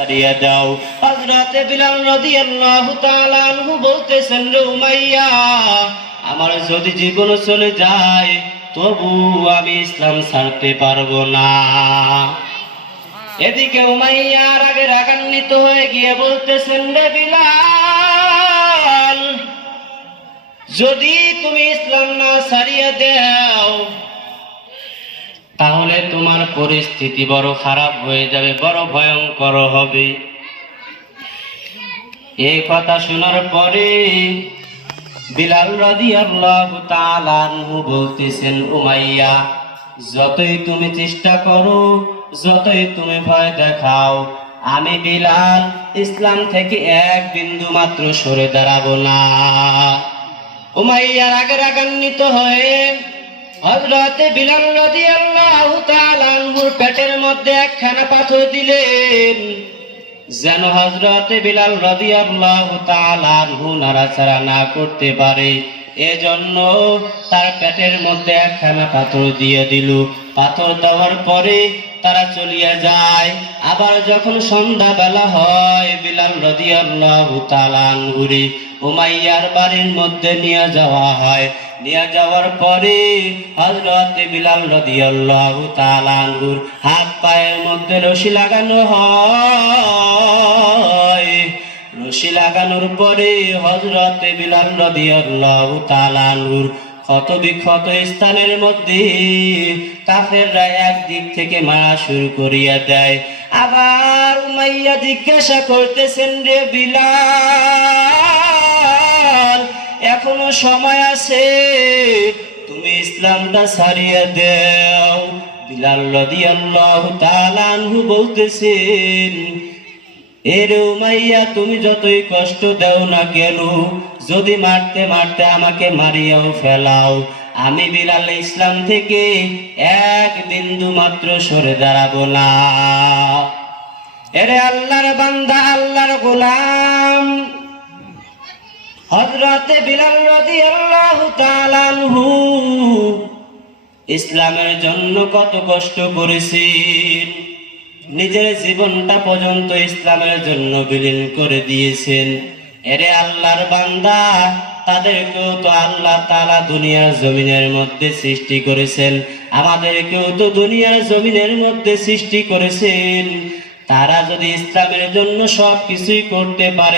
হারিয়ে দাও। হযরতে বিলাল রাদিয়াল্লাহু তাআলা আনহু বলতেছেন, রে উমাইয়া, আমার যদি জীবন চলে যায় তবু আমি ইসলাম ছাড়তে পারবো না। এদিকে উমাইয়া রাগে রাগান্বিত হয়ে গিয়ে বলতেছেন, রে বিলাল, যদি তুমি ইসলাম না ছাড়িয়ে দাও তাহলে তোমার পরিস্থিতি বড় খারাপ হয়ে যাবে, বড় ভয়ঙ্কর হবে। এই কথা শোনার পরে বিলাল রাদিয়াল্লাহু তাআলা আনহু বলতেছেন, উমাইয়া, যতই তুমি চেষ্টা করো, যতই তুমি ভয় দেখাও, আমি বিলাল ইসলাম থেকে এক বিন্দু মাত্র সরে দাঁড়াবো না। উমাইয়া রাগে রাগান্বিত হয়ে হযরতে বিলাল রাদিয়াল্লাহু তাআলা আনহুর পেটের মধ্যে একখানা পাথর দিলেন, যেন হযরতে বিলাল রাদিয়াল্লাহু তাআলা আনহু নাড়াচাড়া না করতে পারে। এজন্য তার পেটের মধ্যে একখানা পাথর দিয়ে দিল। পাথর দেওয়ার পরে তারা চলিয়া যায়। আবার যখন সন্ধ্যা বেলা হয়, বিলাল রাদিয়াল্লাহু তাআলা আনহুরে উমাইয়ার বাড়ির মধ্যে নিয়ে যাওয়া হয়। নিয়ে যাওয়ার পরে হযরতে বিলাল রাদিয়াল্লাহু তাআলা আনহুর হাত পায়ের মধ্যে রশি লাগানো হয়। রশি লাগানোর পরে হযরতে বিলাল রাদিয়াল্লাহু তাআলা আনহুর ক্ষত বিক্ষত স্থানের মধ্যে কাফেররা একদিক থেকে মারা শুরু করিয়া দেয়। আবার উমাইয়া জিজ্ঞাসা করতেছেন, রে বিলাল, এখনো সময় আছে, তুমি ইসলামটা ছাড়িয়ে দাও। বিলাল রাদিয়াল্লাহু তাআলা আনহু বলতেছেন, এরে উমাইয়া, তুমি যতই কষ্ট দাও না কেন, যদি মারতে মারতে আমাকে মারিয়াও ফেলাও, আমি বিলাল ইসলাম থেকে এক বিন্দু মাত্র সরে দাঁড়াবো না। এরে আল্লাহর বান্দা, আল্লাহর গোলাম, হযরতে বিলাল রাদিয়াল্লাহু তাআলা আনহু ইসলামের জন্য কত কষ্ট করেছেন, নিজের জীবনটা পর্যন্ত ইসলামের জন্য বিলীন করে দিয়েছেন। এরে আল্লাহর বান্দা, তাদেরকেও তো আল্লাহ তাআলা দুনিয়ার জমিনের মধ্যে সৃষ্টি করেছেন, আমাদেরকেও তো দুনিয়ার জমিনের মধ্যে সৃষ্টি করেছেন। তারা যদি ইসলামের জন্য সব কিছুই করতে পারে,